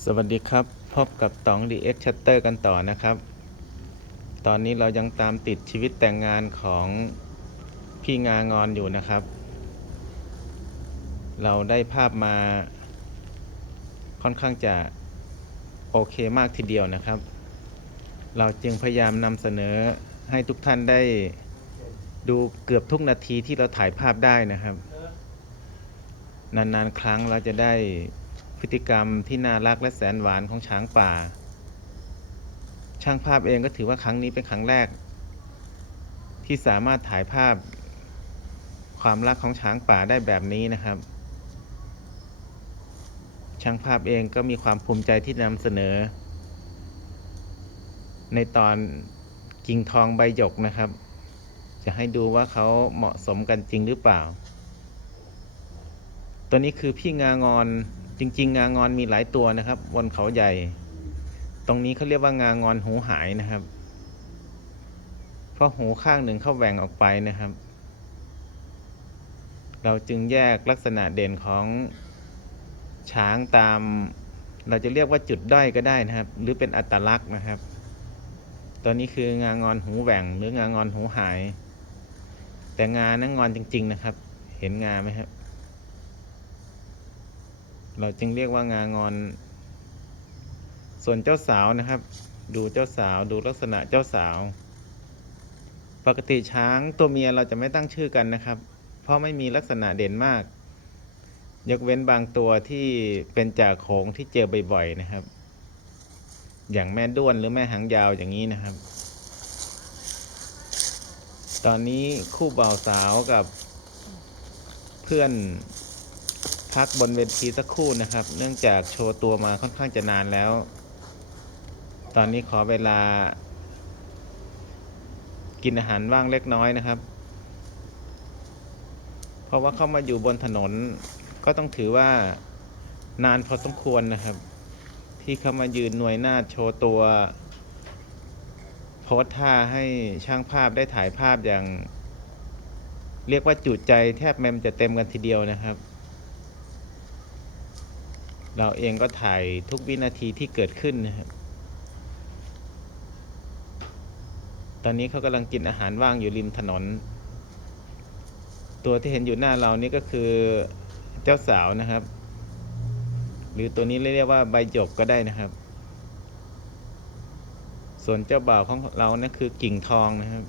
สวัสดีครับ พบกับต๋อง DX Shutter กันต่อนะครับ ตอนนี้เรายังตามติดชีวิตแต่งงานของพี่งางอนอยู่นะครับ เราได้ภาพมาค่อนข้างจะโอเคมากทีเดียวนะครับ เราจึงพยายามนำเสนอให้ทุกท่านได้ดูเกือบทุกนาทีที่เราถ่ายภาพได้นะครับ นานๆ ครั้งเราจะได้ พฤติกรรมที่น่ารักและแสนหวานของช้างป่า ช่างภาพเองก็ถือว่าครั้งนี้เป็นครั้งแรก ที่สามารถถ่ายภาพ ความรักของช้างป่าได้แบบนี้นะครับ ช่างภาพเองก็มีความภูมิใจที่นำเสนอ ในตอนกิ่งทองใบหยกนะครับ จะให้ดูว่าเขาเหมาะสมกันจริงหรือเปล่า ตัวนี้คือพี่งางอน จริงๆ งางอนมีหลายตัวนะครับบนเขาใหญ่ ตรงนี้เขาเรียกว่างางอนหูหายนะครับ เพราะหูข้างหนึ่งเขาแหว่งออกไปนะครับ เราจึงแยกลักษณะเด่นของช้างตาม เราจะเรียกว่าจุดด้อยก็ได้นะครับ หรือเป็นอัตลักษณ์นะครับ ตัวนี้คืองางอนหูแหว่งหรืองางอนหูหาย แต่งานั้นงอนจริง ๆ นะครับ เห็นงาไหมครับ เราจึงเรียกว่างางอน ส่วนเจ้าสาวนะครับ ดูเจ้าสาวดูลักษณะเจ้าสาว ปกติช้างตัวเมียเราจะไม่ตั้งชื่อกันนะครับ เพราะไม่มีลักษณะเด่นมาก ยกเว้นบางตัวที่เป็นจ่าโขงที่เจอบ่อยๆนะครับ อย่างแม่ด้วนหรือแม่หางยาวอย่างนี้นะครับ ตอนนี้คู่บ่าวสาวกับเพื่อน พักบนเวทีสักครู่นะครับ เนื่องจากโชว์ตัวมาค่อนข้างจะนานแล้ว ตอนนี้ขอเวลา กินอาหารว่างเล็กน้อยนะครับ เพราะว่าเข้ามาอยู่บนถนนก็ต้องถือว่านานพอสมควรนะครับ ที่เข้ามายืนหน่วยหน้าโชว์ตัว โพสท่าให้ช่างภาพได้ถ่ายภาพอย่าง เรียกว่าจุใจแทบแมมจะเต็มกันทีเดียวนะครับ เราเองก็ถ่ายทุกวินาทีที่เกิดขึ้นนะครับ ตอนนี้เขากำลังกินอาหารว่างอยู่ริมถนน ตัวที่เห็นอยู่หน้าเรานี่ก็คือเจ้าสาวนะครับ หรือตัวนี้เรียกว่าใบหยกก็ได้นะครับ ส่วนเจ้าบ่าวของเรานะั่นคือกิ่งทองนะครับ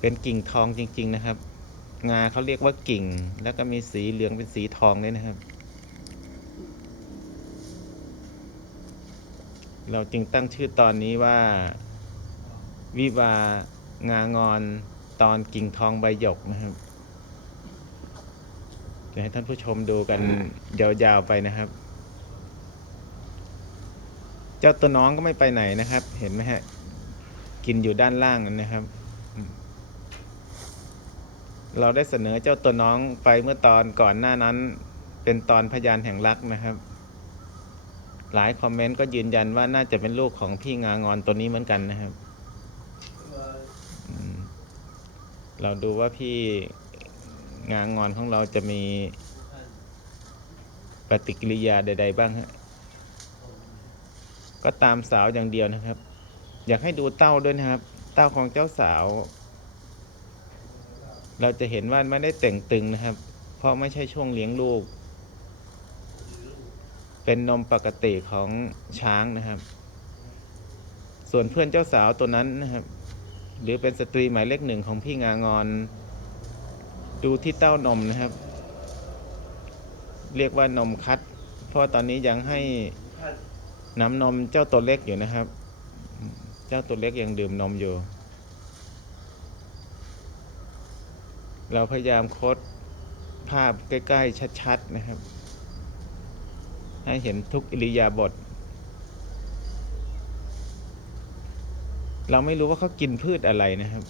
เป็นกิ่งทองจริง ๆ นะครับ งาเขาเรียกว่ากิ่ง แล้วก็มีสีเหลืองเป็นสีทองด้วยนะครับ เราจึงตั้งชื่อตอนนี้ว่า วิวางางอนตอนกิ่งทองใบหยกนะครับจะให้ท่านผู้ชมดูกันยาวๆไปนะครับ เจ้าตัวน้องก็ไม่ไปไหนนะครับ เห็นไหมฮะ กินอยู่ด้านล่างนั่นนะครับอืมเราได้เสนอเจ้าตัวน้องไปเมื่อตอนก่อนหน้านั้น เป็นตอนพยานแห่งรักนะครับ หลายคอมเมนต์ก็ยืนยันว่าน่าจะเป็นลูกของพี่งางอนตัวนี้เหมือนกันนะครับ เราดูว่าพี่งางอนของเราจะมีปฏิกิริยาใด ๆ บ้างฮะก็ตามสาวอย่างเดียวนะครับ อยากให้ดูเต้าด้วยนะครับ เต้าของเจ้าสาว เราจะเห็นว่าไม่ได้แต่งตึงนะครับ เพราะไม่ใช่ช่วงเลี้ยงลูก เป็นนมปกติของช้างนะครับ ส่วนเพื่อนเจ้าสาวตัวนั้นนะครับ หรือเป็นสตรีหมายเลขหนึ่งของพี่งางอน ดูที่เต้านมนะครับ เรียกว่านมคัด เพราะตอนนี้ยังให้น้ำนมเจ้าตัวเล็กอยู่นะครับ เจ้าตัวเล็กยังดื่มนมอยู่ เราพยายามคดภาพใกล้ ๆ ชัด ๆ นะครับ ให้เห็นทุกอิริยาบถเราไม่รู้ว่าเขากินพืชอะไรนะครับ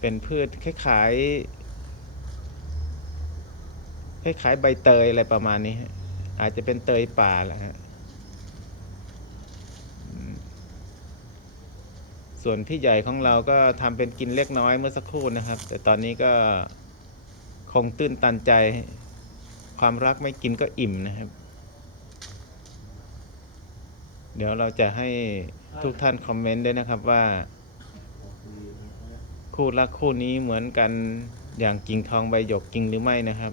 เป็นพืชคล้ายๆคล้ายๆใบเตยอะไรประมาณนี้ อาจจะเป็นเตยป่าแหละฮะส่วนพี่ใหญ่ของเราก็ทำเป็นกินเล็กน้อยเมื่อสักครู่นะครับ แต่ตอนนี้ก็ คงตื้นตันใจ ความรักไม่กินก็อิ่มนะครับ เดี๋ยวเราจะให้ทุกท่านคอมเมนต์ด้วยนะครับว่า คู่รักคู่นี้เหมือนกันอย่างกิ่งทองใบหยกจริงหรือไม่นะครับ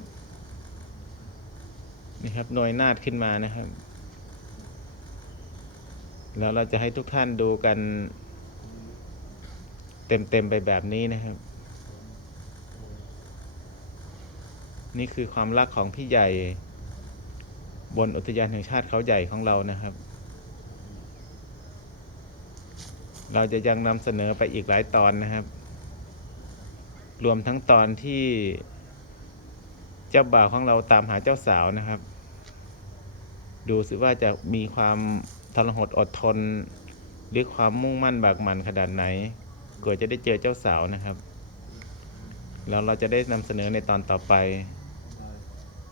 นี่ครับหน่วยนาดขึ้นมานะครับ แล้วเราจะให้ทุกท่านดูกัน เต็มๆไปแบบนี้นะครับ นี่คือความรักของพี่ใหญ่ บนอุทยานแห่งชาติเขาใหญ่ของเรานะครับ เราจะยังนำเสนอไปอีกหลายตอนนะครับ รวมทั้งตอนที่เจ้าบ่าวของเราตามหาเจ้าสาวนะครับ ดูสิว่าจะมีความทรหดอดทน หรือความมุ่งมั่นบากหมันขนาดไหนกว่าจะได้เจอเจ้าสาวนะครับ แล้วเราจะได้นำเสนอในตอนต่อไป